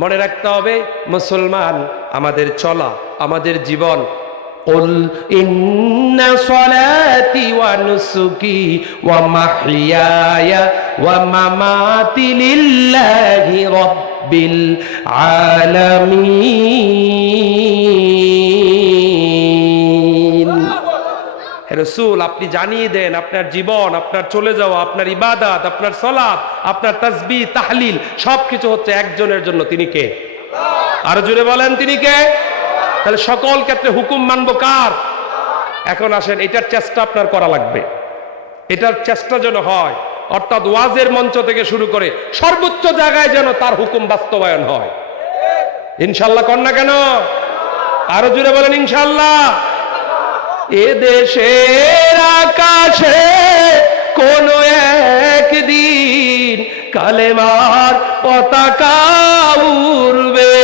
মনে রাখতে হবে মুসলমান আমাদের চলা, আমাদের জীবন। কুল ইন্না সলাতি ওয়া নুসুকি ওয়া মাহইয়ায়া ওয়া মামাতি লিল্লাহি রাব্বিল আলামিন। হে রাসূল, আপনি জানিয়ে দেন আপনার জীবন, আপনার চলে যাওয়া, আপনার ইবাদত, আপনার সালাত, আপনার তাসবিহ তাহলিল সবকিছু হচ্ছে একজনের জন্য। তিনি কে? আরো জোরে বলেন, তিনি কে? তাহলে সকল ক্ষেত্রে হুকুম মানবো কার? এখন আসেন, এটার চেষ্টা আপনার করা লাগবে। এটার চেষ্টা যেন হয়, অর্থাৎ ওয়াজের মঞ্চ থেকে শুরু করে সর্বোচ্চ জায়গায় যেন তার হুকুম বাস্তবায়ন হয়। ইনশাআল্লাহ কর না কেন? আরো জোরে বলেন ইনশাআল্লাহ। এ দেশের আকাশে কোন একদিন কালেমার পতাকা উড়বে,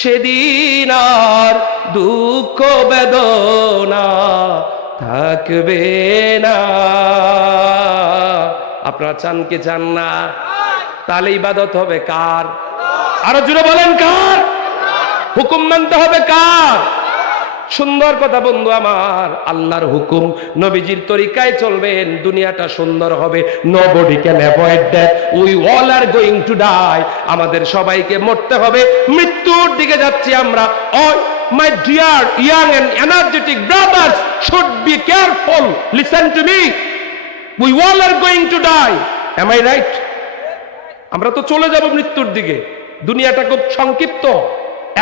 সেদিন আর দুঃখ বেদনা থাকবে না। আপনারা চান কি চান না? তাহলে ইবাদত হবে কার? আরো জোরে বলেন কার? হুকুম মানতে হবে কার? সুন্দর কথা বন্ধু আমার, আল্লাহর হুকুম, নবীজির তরিকায় চলবেন, দুনিয়াটা সুন্দর হবে। Nobody can avoid that, we all are going to die. আমাদের সবাইকে মরতে হবে, মৃত্যুর দিকে যাচ্ছি আমরা। All my dear young and energetic brothers should be careful, listen to me, we all are going to die. Am I right? আমরা তো চলে যাব মৃত্যুর দিকে। দুনিয়াটা খুব সংক্ষিপ্ত,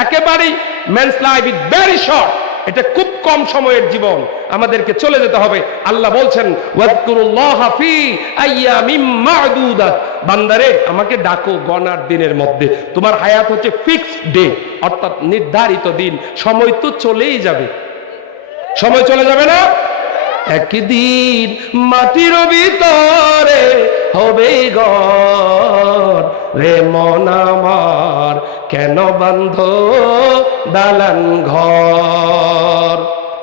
একেবারেই man's life is very short. এটা খুব কম সময়ের জীবন, আমাদেরকে চলে যেতে হবে। আল্লাহ বলছেন ওয়াজকুরুল্লাহ ফি আইয়ামিম মা'দুদাত, বান্দারে আমাকে ডাকো গণার দিনের মধ্যে। তোমার হায়াত হচ্ছে ফিক্সড ডে, অর্থাৎ নির্ধারিত দিন। সময় তো চলেই যাবে, সময় চলে যাবে না? একদিন মাটির ভিতরে হবে ঘর, রে মন আমার কেন বান্ধ দালান ঘর।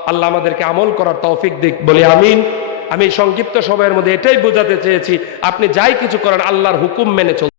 আল্লাহ আমাদেরকে আমল করার তৌফিক দিক, বলি আমিন। আমি সংক্ষিপ্ত সময়ের মধ্যে এটাই বোঝাতে চেয়েছি, আপনি যাই কিছু করেন আল্লাহর হুকুম মেনে চলুন।